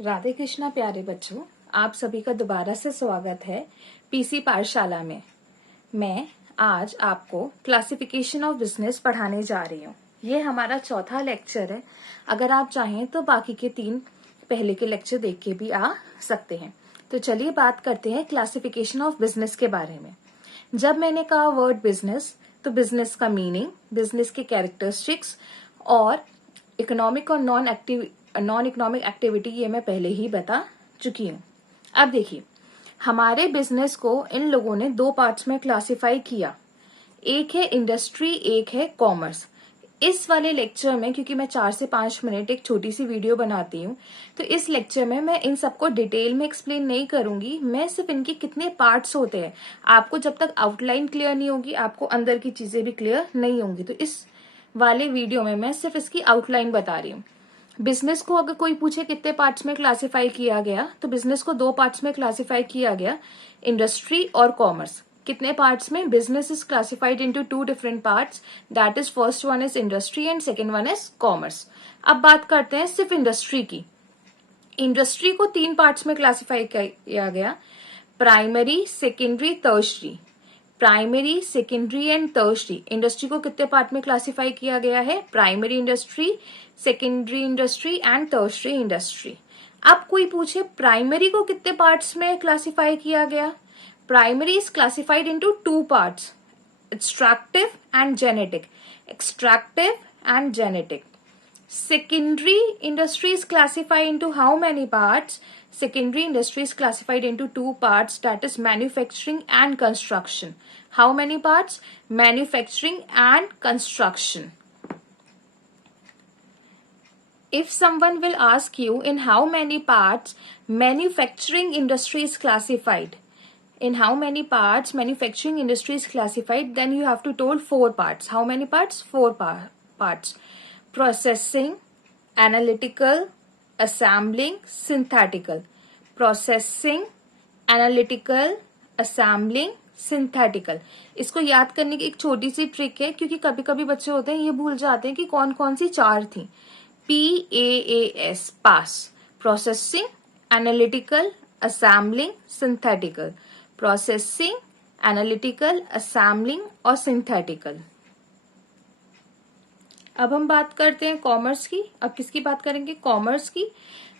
राधे कृष्णा प्यारे बच्चों, आप सभी का दोबारा से स्वागत है पीसी पाठशाला में। मैं आज आपको क्लासिफिकेशन ऑफ बिजनेस पढ़ाने जा रही हूँ। ये हमारा चौथा लेक्चर है। अगर आप चाहें तो बाकी के 3 पहले के लेक्चर देख के भी आ सकते हैं। तो चलिए बात करते हैं क्लासिफिकेशन ऑफ बिजनेस के बारे में। जब मैंने कहा वर्ड बिजनेस, तो बिजनेस का मीनिंग, बिजनेस के कैरेक्टरिस्टिक्स और इकोनॉमिक और नॉन इकोनॉमिक एक्टिविटी ये मैं पहले ही बता चुकी हूँ। अब देखिए, हमारे बिजनेस को इन लोगों ने 2 पार्ट्स में क्लासिफाई किया। एक है इंडस्ट्री, एक है कॉमर्स। इस वाले लेक्चर में, क्योंकि मैं 4 से 5 मिनट एक छोटी सी वीडियो बनाती हूँ, तो इस लेक्चर में मैं इन सबको डिटेल में एक्सप्लेन नहीं करूंगी। मैं सिर्फ इनके कितने पार्ट्स होते हैं, आपको जब तक आउटलाइन क्लियर नहीं होगी, आपको अंदर की चीजें भी क्लियर नहीं होंगी। तो इस वाले वीडियो में मैं सिर्फ इसकी आउटलाइन बता रही हूँ। बिजनेस को अगर कोई पूछे कितने पार्ट्स में क्लासिफाई किया गया, तो बिजनेस को 2 पार्ट्स में क्लासिफाई किया गया, इंडस्ट्री और कॉमर्स। कितने पार्ट्स में? Business is classified into 2 different parts, that is first one is industry and second one is commerce. अब बात करते हैं सिर्फ इंडस्ट्री की। इंडस्ट्री को 3 पार्ट्स में क्लासिफाई किया गया, primary, secondary, tertiary. Primary, secondary and tertiary. Industry को कितने पार्ट में क्लासिफाई किया गया है? Primary industry, secondary industry and tertiary industry. अब कोई पूछे प्राइमरी को कितने पार्ट्स में क्लासिफाई किया गया? Primary is classified into 2 parts, extractive and genetic. Extractive and genetic. Secondary industry is classified into how many parts? Secondary industry is classified into 2 parts, that is manufacturing and construction. How many parts? Manufacturing and construction. If someone will ask you in how many parts manufacturing industry is classified, in how many parts manufacturing industry is classified, then you have to told 4 parts. How many parts? 4 parts. Processing, analytical, assembling, synthetical. Processing, analytical, assembling, synthetical. इसको याद करने की एक छोटी सी trick है, क्योंकि कभी कभी बच्चे होते हैं ये भूल जाते हैं कि कौन कौन सी 4 थी। PAAS, pass. Processing, analytical, assembling, synthetical. Processing, analytical, assembling और सिंथेटिकल। अब हम बात करते हैं कॉमर्स की। अब किसकी बात करेंगे? कॉमर्स की।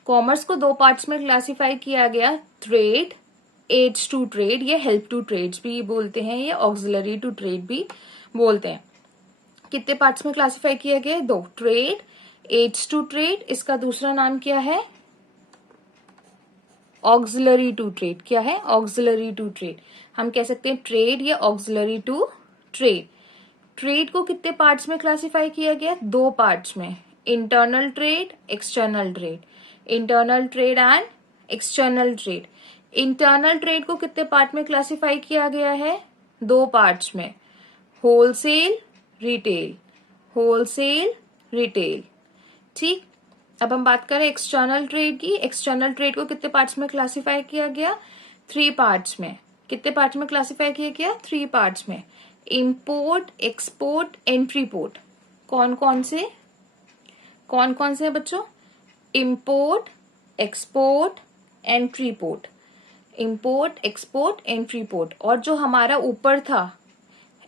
कॉमर्स को 2 पार्ट्स में क्लासिफाई किया गया, ट्रेड, एड्स टू ट्रेड, ये हेल्प टू ट्रेड्स भी बोलते हैं, ये ऑक्सिलरी टू ट्रेड भी बोलते हैं। कितने पार्ट्स में क्लासिफाई किया गया? 2, ट्रेड, एड्स टू ट्रेड। इसका दूसरा नाम क्या है? Auxiliary to trade. क्या है? Auxiliary to trade. हम कह सकते हैं ट्रेड या ऑक्सिलरी टू ट्रेड। ट्रेड को कितने पार्ट्स में क्लासिफाई किया गया? 2 पार्ट्स में, internal trade, external trade. Internal trade and external trade. Internal trade को कितने पार्ट में क्लासिफाई किया गया है? 2 पार्ट्स में, होलसेल, रिटेल। Wholesale, retail. ठीक। अब हम बात करें एक्सटर्नल ट्रेड की। एक्सटर्नल ट्रेड को कितने पार्ट्स में क्लासिफाई किया गया? 3 पार्ट्स में। कितने पार्ट्स में क्लासिफाई किया गया? 3 पार्ट्स में, इंपोर्ट, एक्सपोर्ट, एंट्री पोर्ट। कौन कौन से हैं बच्चों? Import, export, entry port. Import, export, entry port. और जो हमारा ऊपर था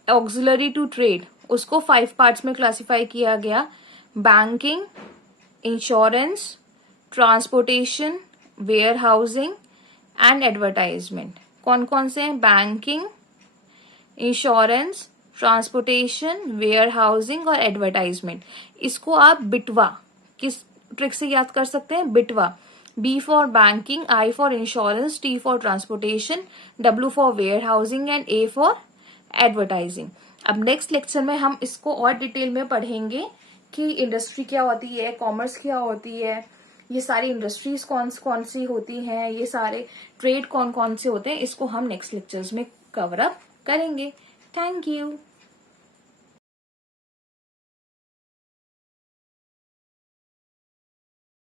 ऑक्सिलरी टू ट्रेड, उसको 5 पार्ट्स में क्लासिफाई किया गया, banking, insurance, transportation, warehouse and advertisement. कौन कौन से हैं? Banking, insurance, transportation, warehouse और एडवर्टाइजमेंट। इसको आप बिटवा किस ट्रिक से याद कर सकते हैं? बिटवा। B for banking, I for insurance, T for transportation, W for warehouse and A for advertising. अब नेक्स्ट लेक्चर में हम इसको और डिटेल में पढ़ेंगे कि इंडस्ट्री क्या होती है, कॉमर्स क्या होती है, ये सारी इंडस्ट्रीज कौन कौन सी होती हैं, ये सारे ट्रेड कौन कौन से होते हैं। इसको हम नेक्स्ट लेक्चर्स में कवर अप करेंगे। Thank you.